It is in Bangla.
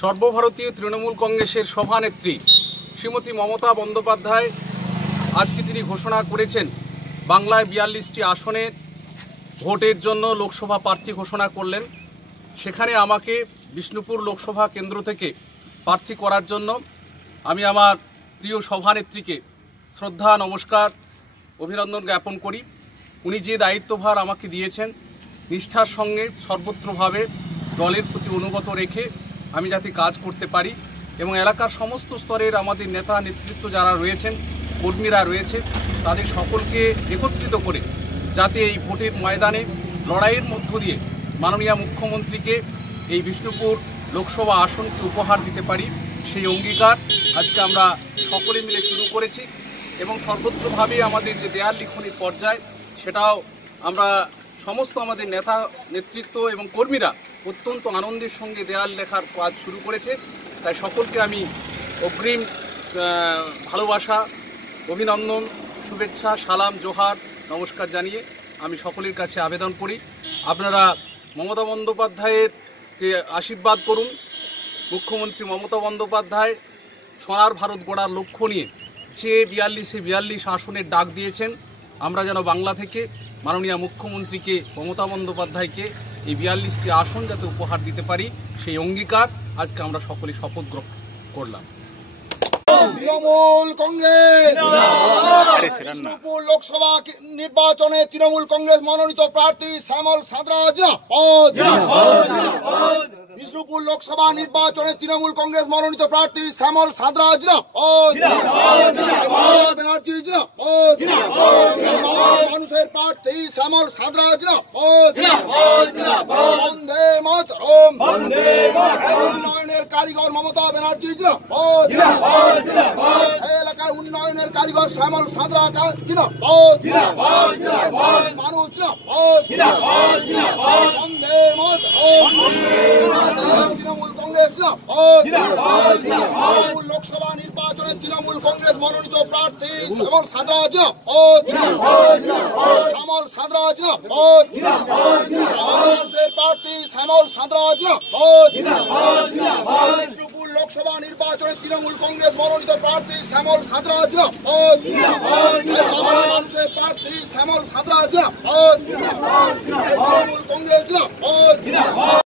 সর্বভারতীয় তৃণমূল কংগ্রেসের সভানেত্রী শ্রীমতী মমতা বন্দ্যোপাধ্যায় আজকে তিনি ঘোষণা করেছেন বাংলায় ৪২টি আসনের ভোটের জন্য লোকসভা প্রার্থী ঘোষণা করলেন। সেখানে আমাকে বিষ্ণুপুর লোকসভা কেন্দ্র থেকে প্রার্থী করার জন্য আমি আমার প্রিয় সভানেত্রীকে শ্রদ্ধা নমস্কার অভিনন্দন জ্ঞাপন করি। উনি যে দায়িত্বভার আমাকে দিয়েছেন নিষ্ঠার সঙ্গে সর্বত্রভাবে দলের প্রতি অনুগত রেখে আমি যাতে কাজ করতে পারি এবং এলাকার সমস্ত স্তরের আমাদের নেতা নেতৃত্ব যারা রয়েছেন, কর্মীরা রয়েছে, তাদের সকলকে একত্রিত করে যাতে এই ভোটের ময়দানে লড়াইয়ের মধ্য দিয়ে মাননীয় মুখ্যমন্ত্রীকে এই বিষ্ণুপুর লোকসভা আসনকে উপহার দিতে পারি, সেই অঙ্গীকার আজকে আমরা সকলে মিলে শুরু করেছি এবং সর্বত্রভাবে আমাদের যে দেয়াল লিখনের পর্যায় সেটাও আমরা সমস্ত আমাদের নেতা নেতৃত্ব এবং কর্মীরা অত্যন্ত আনন্দের সঙ্গে দেয়াল লেখার কাজ শুরু করেছে। তাই সকলকে আমি অগ্রিম ভালোবাসা, অভিনন্দন, শুভেচ্ছা, সালাম, জোহার, নমস্কার জানিয়ে আমি সকলের কাছে আবেদন করি আপনারা মমতা বন্দ্যোপাধ্যায়েরকে আশীর্বাদ করুন। মুখ্যমন্ত্রী মমতা বন্দ্যোপাধ্যায় সোনার ভারত গড়ার লক্ষ্য নিয়ে যে ৪২ আসনের ডাক দিয়েছেন, আমরা যেন বাংলা থেকে মাননীয় মুখ্যমন্ত্রীকে মমতা বন্দ্যোপাধ্যায়কে এই ৪২টি আসন যাতে উপহার দিতে পারি সেই অঙ্গীকার আজকে আমরা সকলে শপথ গ্রহণ করলাম। তৃণমূল কংগ্রেস বিষ্ণুপুর লোকসভা নির্বাচনে তৃণমূল কংগ্রেস মনোনীত প্রার্থী শ্যামল সাঁতরা বিষ্ণুপুর লোকসভা নির্বাচনে তৃণমূল কংগ্রেস মনোনীত প্রার্থী শ্যামল সাঁতরা মানুষের প্রার্থী শ্যামল সাঁতরা বন্দে মাতরম, উন্নয়নের কারিগর মমতা ব্যানার্জি, এলাকার উন্নয়নের কারিগর শ্যামল সাঁতরা মানুষ বন্দে মাতরম, তৃণমূল কংগ্রেস লোকসভা নির্বাচনে তৃণমূল কংগ্রেস মনোনীত প্রার্থী শ্যামল সাঁতরা প্রার্থী শ্যামল সাঁতরা বিষ্ণুপুর লোকসভা নির্বাচনে তৃণমূল কংগ্রেস মনোনীত প্রার্থী শ্যামল সাঁতরা মানুষের প্রার্থী শ্যামল সাঁতরা তৃণমূল কংগ্রেস